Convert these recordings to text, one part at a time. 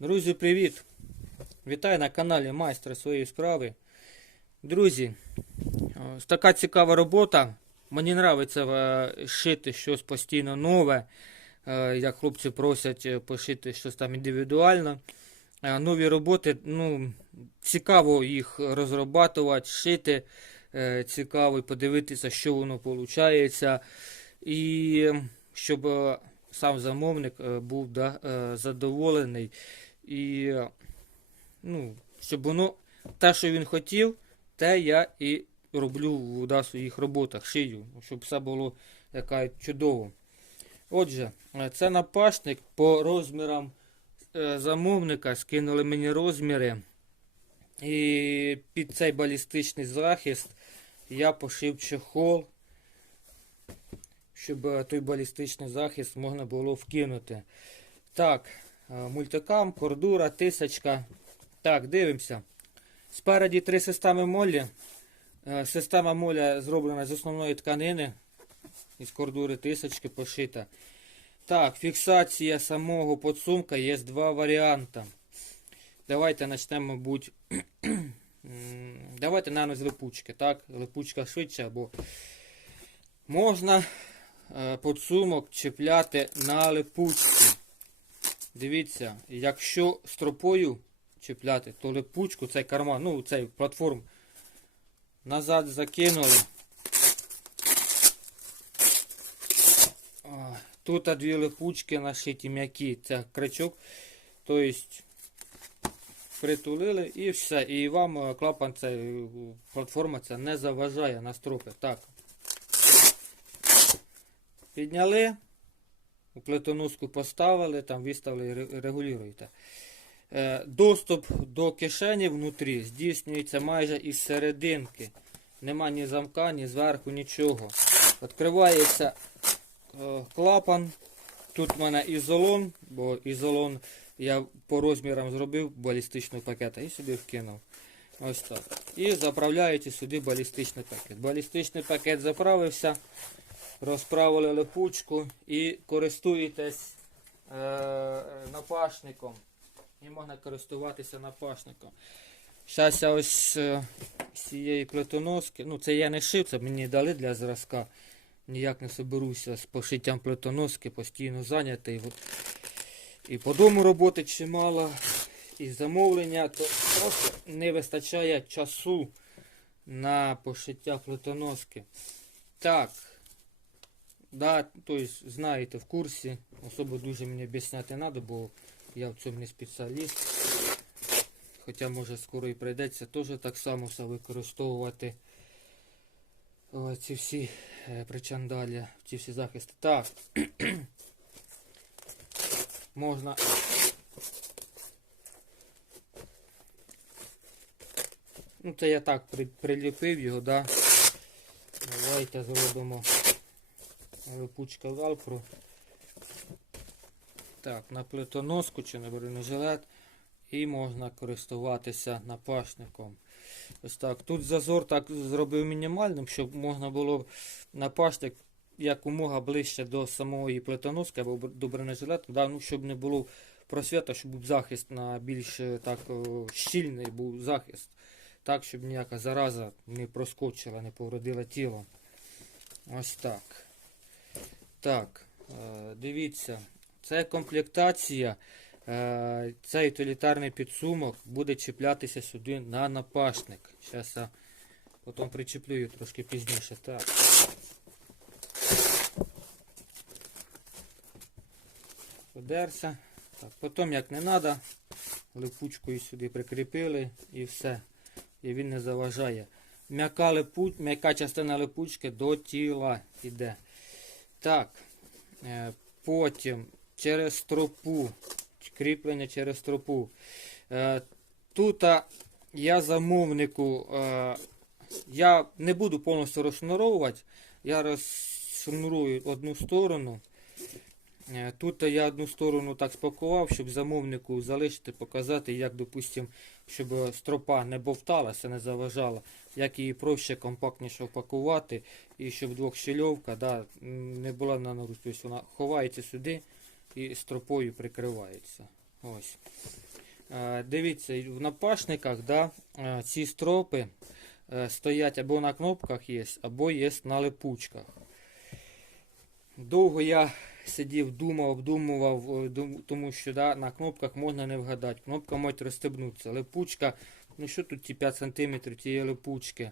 Друзі, привіт! Вітаю на каналі Майстер своєї справи. Друзі, ось така цікава робота. Мені подобається е, шити щось постійно нове. Е, Як хлопці просять е, пошити щось там індивідуально. Нові роботи, ну, цікаво їх розробатувати, шити. Цікаво подивитися, що воно виходить. І щоб сам замовник був да, задоволений. І ну, щоб воно те, що він хотів, те я і роблю в да, своїх роботах, шию, щоб все було яка чудово. Отже, е, це напашник по розмірам е, замовника, скинули мені розміри. І під цей балістичний захист я пошив чехол, щоб е, той балістичний захист можна було вкинути. Так, мультикам, кордура, тисячка. Так, дивимося. Спереді три системи молі. Е, Система моля зроблена з основної тканини. Із кордури тисячки пошита. Так, фіксація самого подсумка є два варіанти. Давайте почнемо, мабуть. Давайте наверно, з липучки. Так, липучка швидше, або можна е, подсумок чіпляти на липучку. Дивіться, якщо стропою чіпляти, то липучку, цей карман, ну цей платформ назад закинули. Тут дві липучки нашиті м'які, це крючок. Тобто притулили і все. І вам е, клапан цей, е, платформа ця не заважає на стропи. Так. Підняли. Плитоноску поставили, там виставили, ре- регулюєте. Е, Доступ до кишені внутрі здійснюється майже із серединки. Нема ні замка, ні зверху, нічого. Відкривається е, клапан. Тут в мене ізолон, бо ізолон я по розмірам зробив балістичного пакета і сюди вкинув. Ось так. І заправляєте сюди балістичний пакет. Балістичний пакет заправився, розправили липучку і користуєтесь е, напашником. І можна користуватися напашником. Зараз я ось е, цієї плитоноски, ну це я не шив, це мені дали для зразка. Ніяк не соберуся з пошиттям плитоноски, постійно зайнятий. І по дому роботи чимало, і замовлення, то просто не вистачає часу на пошиття плитоноски. Так. Да, тобто, знаєте, в курсі. Особо дуже мені об'ясняти треба, бо я в цьому не спеціаліст. Хоча може скоро і прийдеться теж так само все використовувати. Ці всі е, причандалі, ці всі захисти. Так. Можна. Ну, це я так при, приліпив його, да. Давайте зробимо липучка валпру. Так, на плитоноску чи на бронежилет. І можна користуватися напашником. Ось так. Тут зазор так зробив мінімальним, щоб можна було напашник якомога ближче до самої плитоноски або до бронежилету, да, ну, щоб не було просвіта, щоб був захист на більш е, так щільний був захист. Так, щоб ніяка зараза не проскочила, не повредила тіло. Ось так. Так, е, дивіться, це комплектація. Е, Цей утилітарний підсумок буде чіплятися сюди на напашник. Зараз я потім причеплю її трошки пізніше. Так. Подерся. Так, потім, як не треба, липучкою сюди прикріпили і все. І він не заважає. М'яка липу... м'яка частина липучки до тіла йде. Так. Е, Потім через стропу. Кріплення через стропу. Е, Тут я замовнику. е, Я не буду повністю розшнуровувати. Я розшнурую одну сторону. Тут я одну сторону так спакував, щоб замовнику залишити, показати, як, допустим, щоб стропа не бовталася, не заважала, як її проще, компактніше впакувати, і щоб двохщільовка да, не була на наружі. Тобто вона ховається сюди і стропою прикривається. Ось. Е, Дивіться, в напашниках да, е, ці стропи е, стоять або на кнопках є, або є на липучках. Довго я сидів, думав, обдумував, тому що да, на кнопках можна не вгадати. Кнопка може розстебнутися. Липучка, ну що тут ті 5 см цієї липучки.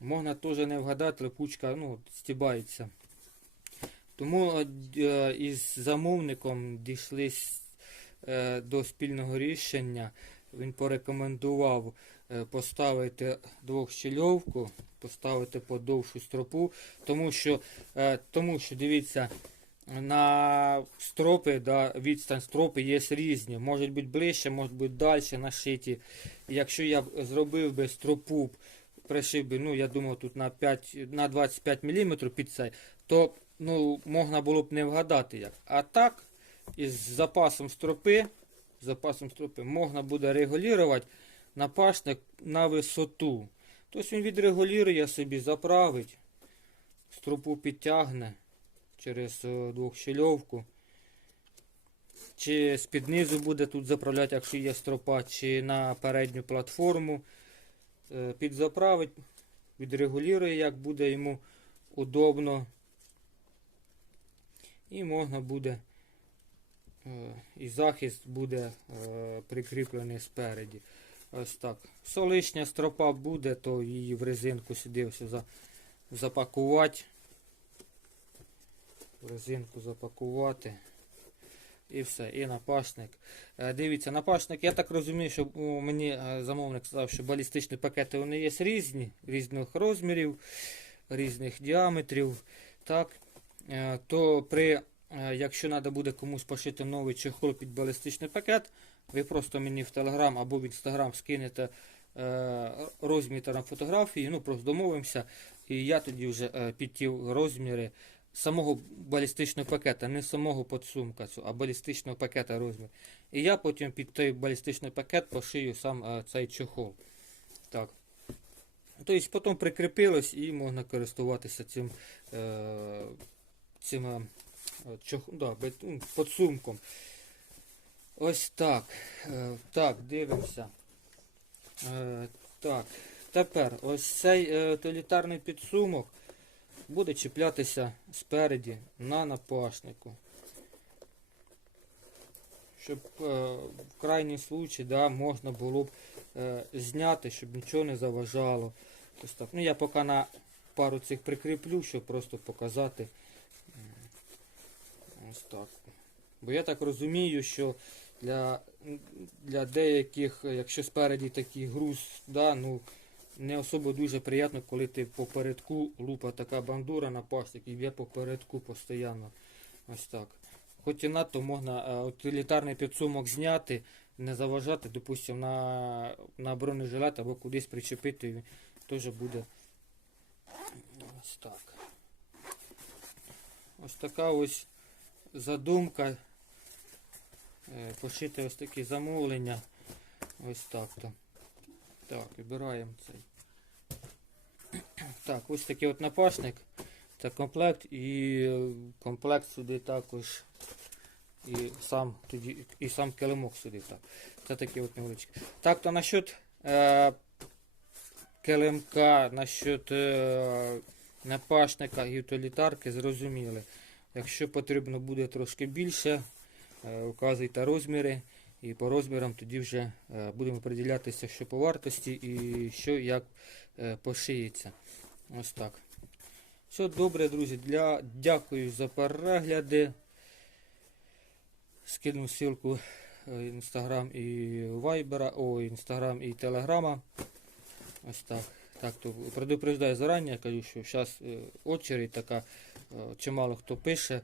Можна теж не вгадати, липучка ну, стібається. Тому е, е, із замовником дійшли е, до спільного рішення. Він порекомендував е, поставити двохщільовку, поставити подовшу стропу, тому що, е, тому що дивіться, на стропи, да, відстань стропи є різні. Можуть бути ближче, можуть бути далі нашиті. Якщо я б зробив би стропу, пришив би, ну я думав, тут на 5, на 25 мм під цей, то ну, можна було б не вгадати як. А так, із запасом стропи, запасом стропи можна буде регулювати напашник на висоту. Тобто він відрегулює собі, заправить, стропу підтягне через е, двохщільовку. Чи з-під низу буде тут заправляти, якщо є стропа, чи на передню платформу. Е, Підзаправить, відрегулює, як буде йому удобно. І можна буде, е, і захист буде прикріплений спереді. Ось так. Якщо лишня стропа буде, то її в резинку сюди за- запакувати. Резинку запакувати. І все, і напашник. Е, Дивіться, напашник, я так розумію, що мені е, замовник сказав, що балістичні пакети вони є різні, різних розмірів, різних діаметрів. Так, Е, то при, якщо треба буде комусь пошити новий чехол під балістичний пакет, ви просто мені в Телеграм або в Інстаграм скинете розмір там фотографії, ну просто домовимося, і я тоді вже під ті розміри самого балістичного пакета, не самого подсумка, а балістичного пакета розмір. І я потім під той балістичний пакет пошию сам е, цей чохол. Так. Тобто потім прикріпилось і можна користуватися цим, е, цим е, чох, да, ну, подсумком. Ось так. Е, так, дивимося. Е, так. Тепер ось цей е, утилітарний підсумок буде чіплятися спереді на напашнику. Щоб е, в крайній случай да, можна було б е, зняти, щоб нічого не заважало. Так. Ну, я поки на пару цих прикріплю, щоб просто показати. Ось так. Бо я так розумію, що для, для деяких, якщо спереді такий груз, да, ну, не особо дуже приємно, коли ти попередку лупа така бандура на пастик і б'є попередку постійно. Ось так. Хоч і надто можна е, утилітарний підсумок зняти, не заважати, допустимо, на, на бронежилет або кудись причепити, теж буде ось так. Ось така ось задумка. Е, Пошити ось такі замовлення. Ось так то. Так, вибираємо цей. Так, ось такий от напашник. Це комплект і е, комплект сюди також. І сам тоді, і сам килимок сюди. Так. Це такі от невеличкі. Так, то насчет е, килимка, насчет е, напашника і утилітарки зрозуміли. Якщо потрібно буде трошки більше, е, вказуйте розміри. І по розмірам тоді вже е, будемо приділятися, що по вартості і що як е, пошиється. Ось так. Все добре, друзі. Для... Дякую за перегляди. Скину ссылку інстаграм і вайбера, о, інстаграм і телеграма. Ось так. Так, то предупреждаю зарані, кажу, що зараз е, очередь така, е, чимало хто пише.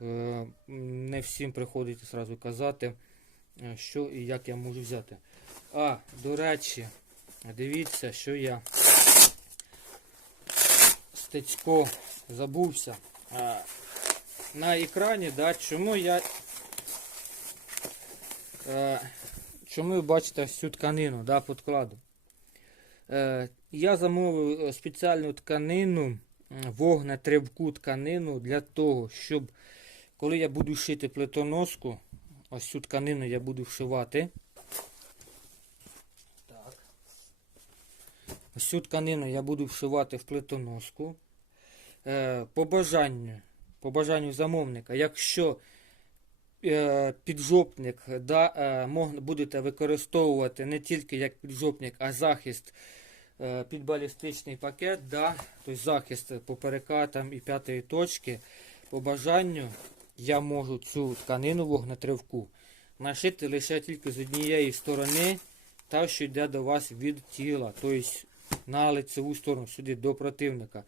Е, не всім приходиться зразу казати, е, що і як я можу взяти. А, до речі, дивіться, що я стецько забувся. А, на екрані, да, чому я. Е, чому ви бачите цю тканину да, подкладу? Е, я замовив е, спеціальну тканину, вогнетривку тканину для того, щоб коли я буду шити плитоноску, Ось цю тканину я буду вшивати. Так. Ось цю тканину я буду вшивати в плитоноску. Е, по бажанню по бажанню замовника, якщо е, піджопник да, е, будете використовувати не тільки як піджопник, а захист е, під балістичний пакет, да, тобто захист по перекатам і п'ятої точки, по бажанню я можу цю тканину вогнетривку нашити лише тільки з однієї сторони, та що йде до вас від тіла, тобто на лицеву сторону, сюди до противника.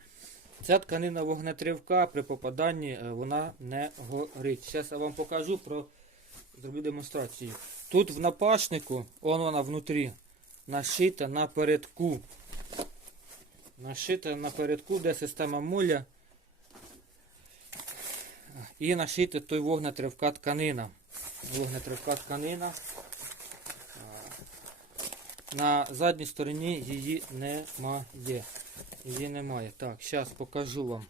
Ця тканина вогнетривка при попаданні е, вона не горить. Зараз я вам покажу про зроблю демонстрацію. Тут в напашнику, он вона внутрі, нашита на передку. Нашита на передку, де система муля. І нашита той вогнетривка тканина. Вогнетривка тканина. На задній стороні її немає. Її немає. Так, зараз покажу вам.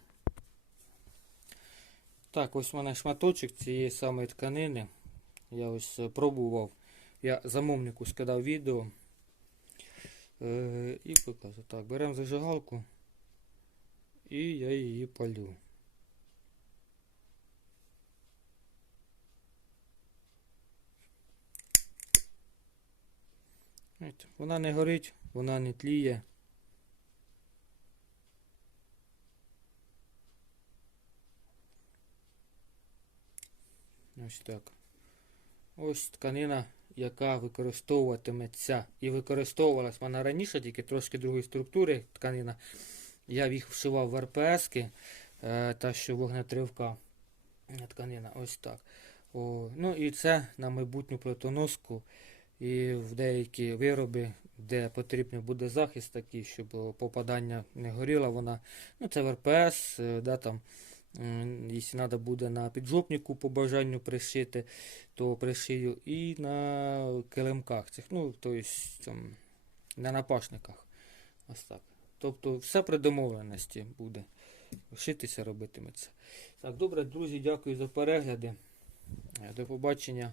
Так, ось у мене шматочок цієї самої тканини. Я ось е, пробував. Я замовнику скидав відео. Е, і показую. Так, беремо зажигалку. І я її палю. Вона не горить, вона не тліє. Ось так. Ось тканина, яка використовуватиметься. І використовувалась вона раніше, тільки трошки другої структури тканина. Я їх вшивав в РПСки, е, та що вогнетривка тканина. Ось так. О, ну і це на майбутню плитоноску. І в деякі вироби, де потрібен буде захист такий, щоб попадання не горіло, вона, ну це в РПС, е, да, там, якщо треба буде на піджопнику по бажанню пришити, то пришию і на килимках цих, ну, тобто там, на напашниках. Ось так. Тобто все при домовленості буде. Шитися робитиметься. Так, добре, друзі, дякую за перегляди. Е, До побачення